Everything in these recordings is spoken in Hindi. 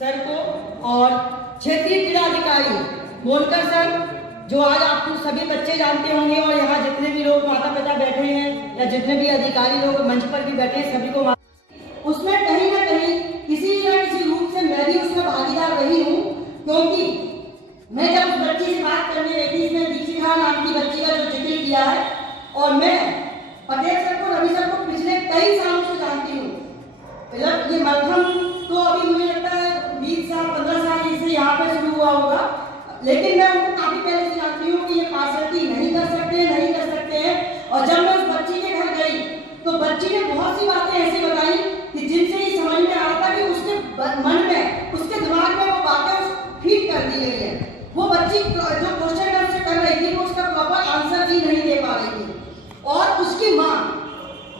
सर को और क्षेत्रीय क्रीड़ा अधिकारी मोनकर सर, जो आज आप सभी बच्चे जानते होंगे, और यहाँ जितने भी लोग माता पिता बैठे हैं या जितने भी अधिकारी लोग मंच पर भी बैठे हैं, सभी को उसमें कहीं ना कहीं किसी न किसी रूप से मैं भी उसमें भागीदार रही हूँ, क्योंकि मैं जब उस बच्ची से बात करने गई थी, इसमें दीक्षिका नाम की बच्ची का जो जिक्र किया है, और मैं पटेल सर को, रवि सर को पिछले कई सालों से जानती हूँ। मतलब ये मलखम तो अभी मुझे लगता है 20 साल 15 साल से यहाँ पे शुरू हुआ होगा, लेकिन मैं उनको काफी पहले से जानती हूँ कि ये पार्शलिटी नहीं कर सकते हैं। और जब मैं उस बच्ची के घर गई तो बच्ची ने बहुत सी बातें ऐसी बताई कि जिनसे ये समझ में आ रहा था कि उसके मन में, उसके दिमाग में वो बातें फीड कर दी गई है। वो बच्ची जो क्वेश्चन मैं उससे कर रही थी, वो उसका प्रॉपर आंसर भी नहीं दे पा रही थी, और उसकी माँ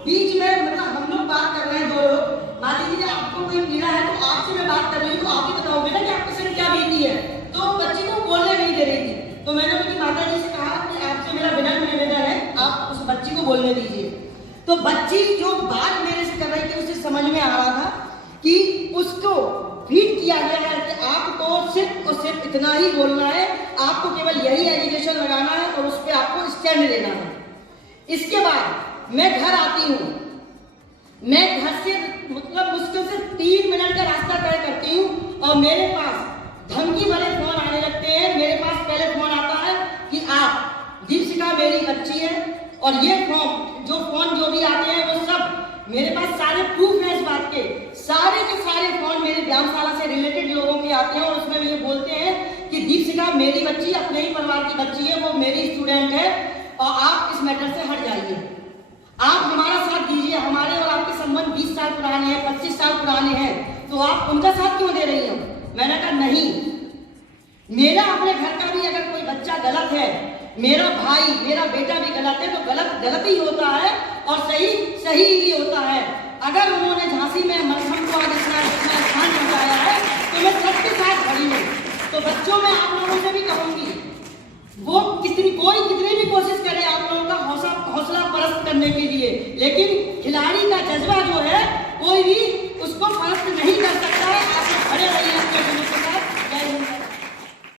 बीच में, मतलब हम लोग बात कर रहे हैं दो लोग, मान लीजिए आपको कोई पीड़ा है तो आपसे मैं बात कर रही हूँ, तो आप ही बताओ बेटा कि आपके सिर क्या बीती है, तो बच्ची को बोलने नहीं दे रही थी। तो मैंने उनकी माता जी से कहा कि आपसे मेरा विनम्र निवेदन है, आप उस बच्ची को बोलने दीजिए। तो बच्ची जो बात मेरे से कर रही थी, उसे समझ में आ रहा था कि उसको फीड किया गया है कि आपको सिर्फ और सिर्फ इतना ही बोलना है, आपको केवल यही एलिगेशन लगाना है और उस पर आपको स्टैंड लेना है। इसके बाद मैं घर आती हूँ, मैं घर से मतलब मुश्किल से 3 मिनट का रास्ता तय करती हूँ, और मेरे पास धमकी वाले फोन आने लगते हैं। मेरे पास पहले फोन आता है कि आप दीक्षिका मेरी बच्ची है, और ये फोन जो भी आते हैं वो सब मेरे पास सारे प्रूफ हैं इस बात के सारे फोन मेरे व्यायामशाला से रिलेटेड लोगों के आते हैं, और उसमें ये बोलते हैं कि दीक्षिका मेरी बच्ची, अपने ही परिवार की बच्ची है, वो मेरी स्टूडेंट है, और आप इस मैटर से हट जाइए, आप हमारा साथ दीजिए। हमारे और आपके संबंध 20 साल पुराने हैं, 25 साल पुराने हैं, तो आप उनका साथ क्यों दे रही हो? मैंने कहा नहीं, मेरा अपने घर का भी अगर कोई बच्चा गलत है, मेरा भाई मेरा बेटा भी गलत है, तो गलत ही होता है और सही ही होता है। अगर उन्होंने झांसी में मलखम को आज इतना स्थान पहुंचाया है तो मैं सबके साथ खड़ी हूँ। तो बच्चों में आप लोगों से भी कहूंगी, वो कोई कितनी भी कोशिश करे आप लोगों का हौसला परस्त करने के लिए, लेकिन खिलाड़ी का जज्बा जो है कोई भी उसको परस्त नहीं कर सकता है। आप खड़े रहिए।